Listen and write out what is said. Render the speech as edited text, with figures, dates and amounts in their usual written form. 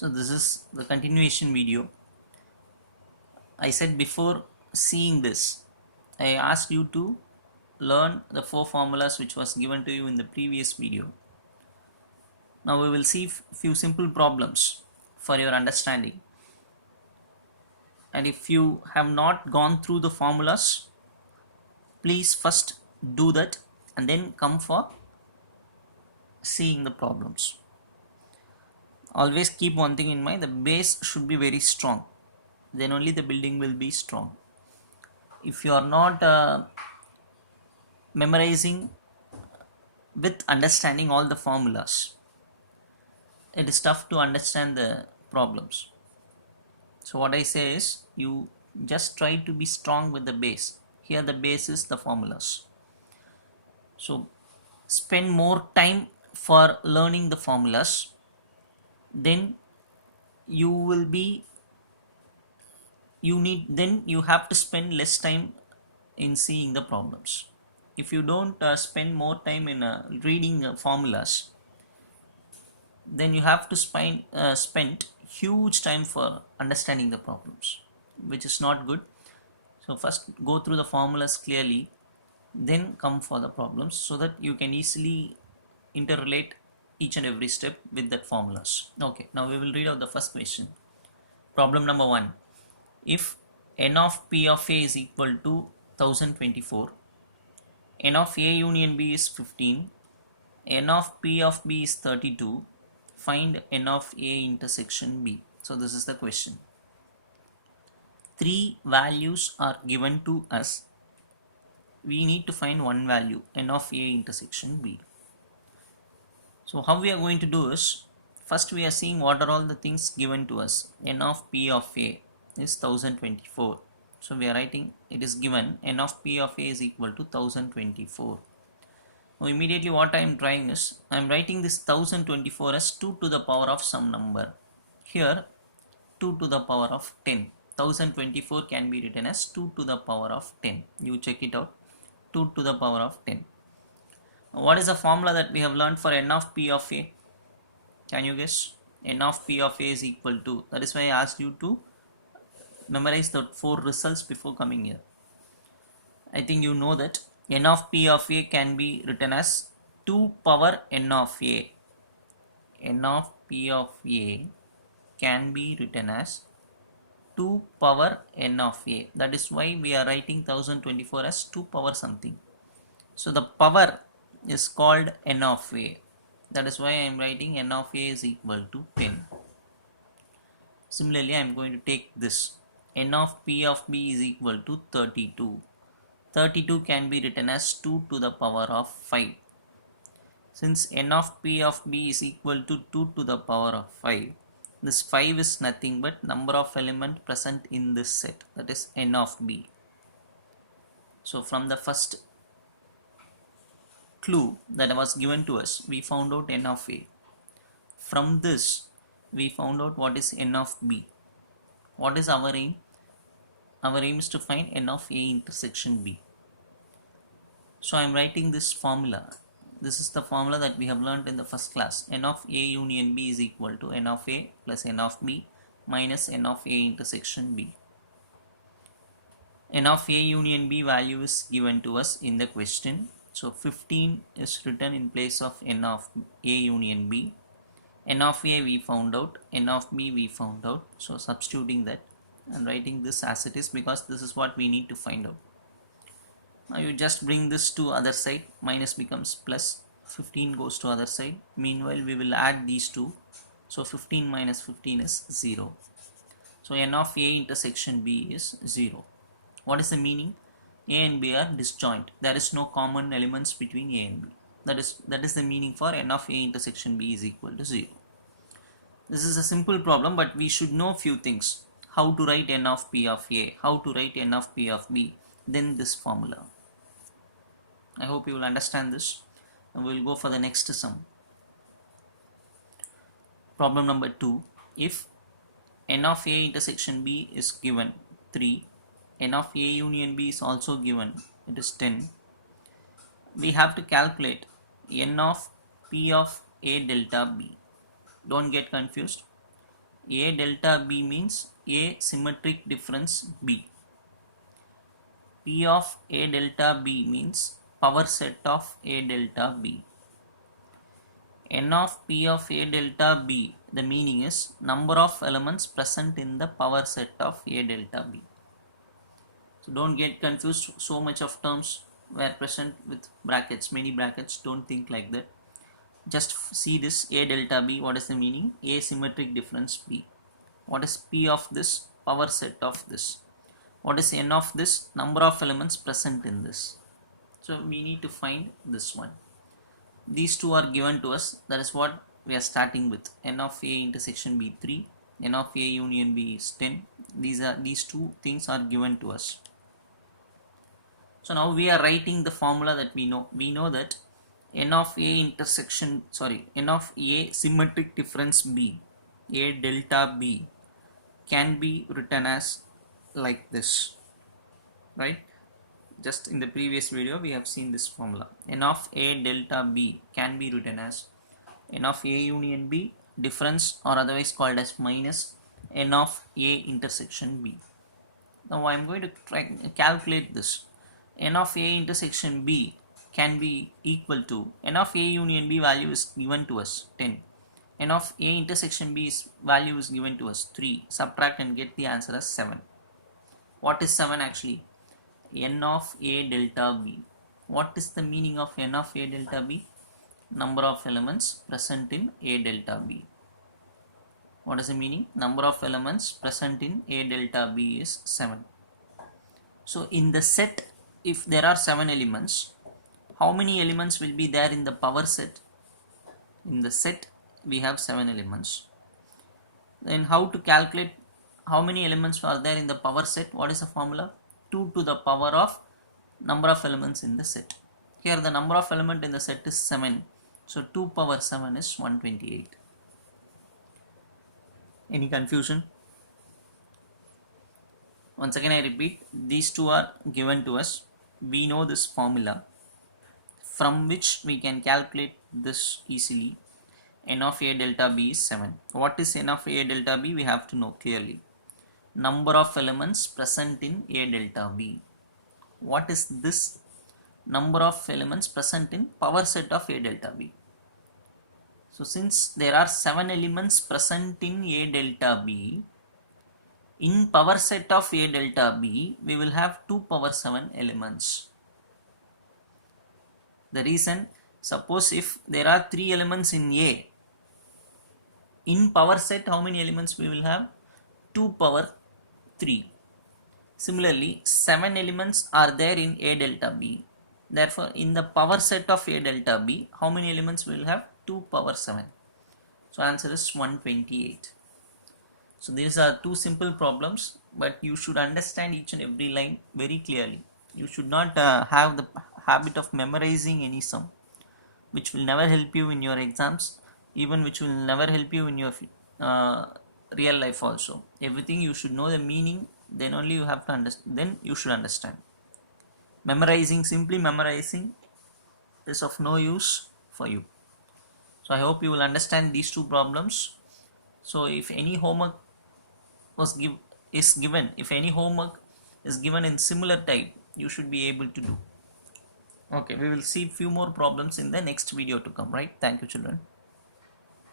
So this is the continuation video. I said before seeing this, I asked you to learn the 4 formulas which was given to you in the previous video. Now we will see few simple problems for your understanding. And if you have not gone through the formulas, please first do that and then come for seeing the problems. Always keep one thing in mind, the base should be very strong, then only the building will be strong. If you are not memorizing with understanding all the formulas, it is tough to understand the problems. So what I say is, you just try to be strong with the base. Here the base is the formulas. So spend more time for learning the formulas, then you will be you have to spend less time in seeing the problems. If you don't spend more time in reading formulas, then you have to spend huge time for understanding the problems, which is not good. So first go through the formulas clearly, then come for the problems, so that you can easily interrelate each and every step with that formulas. Okay, now we will read out the first question. Problem number 1. If n of p of a is equal to 1024, n of a union b is 15, n of p of b is 32, find n of a intersection b. So this is the question. 3 values are given to us. We need to find one value, n of a intersection b. So how we are going to do is, first we are seeing what are all the things given to us. N of p of a is 1024. So we are writing, it is given n of p of a is equal to 1024. Now immediately what I am trying is, I am writing this 1024 as 2 to the power of some number. Here 2 to the power of 10. 1024 can be written as 2 to the power of 10. You check it out. 2 to the power of 10. What is the formula that we have learned for n of p of a? Can you guess? N of p of a is equal to, that is why I asked you to memorize the 4 results before coming here. I think you know that n of p of a can be written as 2 power n of a. N of p of a can be written as 2 power n of a. That is why we are writing 1024 as 2 power something. So the power is called n of a. That is why I am writing n of a is equal to 10. Similarly, I am going to take this. N of p of b is equal to 32. 32 can be written as 2 to the power of 5. Since n of p of b is equal to 2 to the power of 5, this 5 is nothing but number of element present in this set, that is n of b. So from the first clue that was given to us, we found out n of a. From this, we found out what is n of b. What is our aim? Our aim is to find n of a intersection b. So I am writing this formula. This is the formula that we have learned in the first class. N of a union b is equal to n of a plus n of b minus n of a intersection b. N of a union b value is given to us in the question. So 15 is written in place of n of a union b. N of a we found out, n of b we found out. So substituting that and writing this as it is, because this is what we need to find out. Now you just bring this to other side, minus becomes plus, 15 goes to other side. Meanwhile we will add these two. So 15 minus 15 is 0. So n of a intersection b is 0. What is the meaning? A and b are disjoint. There is no common elements between a and b. That is the meaning for n of a intersection b is equal to 0. This is a simple problem, but we should know few things. How to write n of p of a, how to write n of p of b, then this formula. I hope you will understand this, and we will go for the next sum. Problem number 2. If n of a intersection b is given 3, n of a union b is also given, it is 10. We have to calculate n of p of a delta b. Don't get confused. A delta B means A symmetric difference B. P of A delta B means power set of A delta B. N of P of A delta B, the meaning is number of elements present in the power set of A delta B. So don't get confused, so much of terms were present with brackets, many brackets, don't think like that. Just see this A delta B, what is the meaning? A symmetric difference B. What is P of this? Power set of this. What is N of this? Number of elements present in this. So we need to find this one. These two are given to us, that is what we are starting with. N of A intersection B 3, N of A union B is 10. These two things are given to us. So now we are writing the formula that we know. We know that N of A symmetric difference B, A delta B, can be written as like this, right? Just in the previous video we have seen this formula. N of A delta B can be written as N of A union B difference, or otherwise called as minus N of A intersection B. Now I am going to try calculate this. N of A intersection B can be equal to N of A union B value is given to us 10. N of A intersection B value is given to us 3. Subtract and get the answer as 7. What is 7 actually? N of A delta B. What is the meaning of N of A delta B? Number of elements present in A delta B. What is the meaning? Number of elements present in A delta B is 7. So in the set, if there are 7 elements, how many elements will be there in the power set? In the set we have 7 elements. Then how to calculate how many elements are there in the power set? What is the formula? 2 to the power of number of elements in the set. Here the number of element in the set is 7. So 2 power 7 is 128. Any confusion? Once again I repeat, these two are given to us. We know this formula from which we can calculate this easily. N of A delta B is 7. What is N of A delta B? We have to know clearly. Number of elements present in A delta B. What is this? Number of elements present in power set of A delta B. So since there are 7 elements present in A delta B, in power set of A delta B, we will have 2 power 7 elements. The reason, suppose if there are 3 elements in A, in power set how many elements we will have? 2 power 3. Similarly, 7 elements are there in A delta B. Therefore, in the power set of A delta B, how many elements we will have? 2 power 7. So answer is 128. So these are two simple problems, but you should understand each and every line very clearly. You should not have the habit of memorizing any sum, which will never help you in your exams, even which will never help you in your real life also. Everything you should know the meaning, then only you have to understand, then you should understand. Memorizing, simply memorizing is of no use for you. So I hope you will understand these two problems. So if any homework is given in similar type, you should be able to do. Okay, we will see few more problems in the next video to come, right? Thank you, children.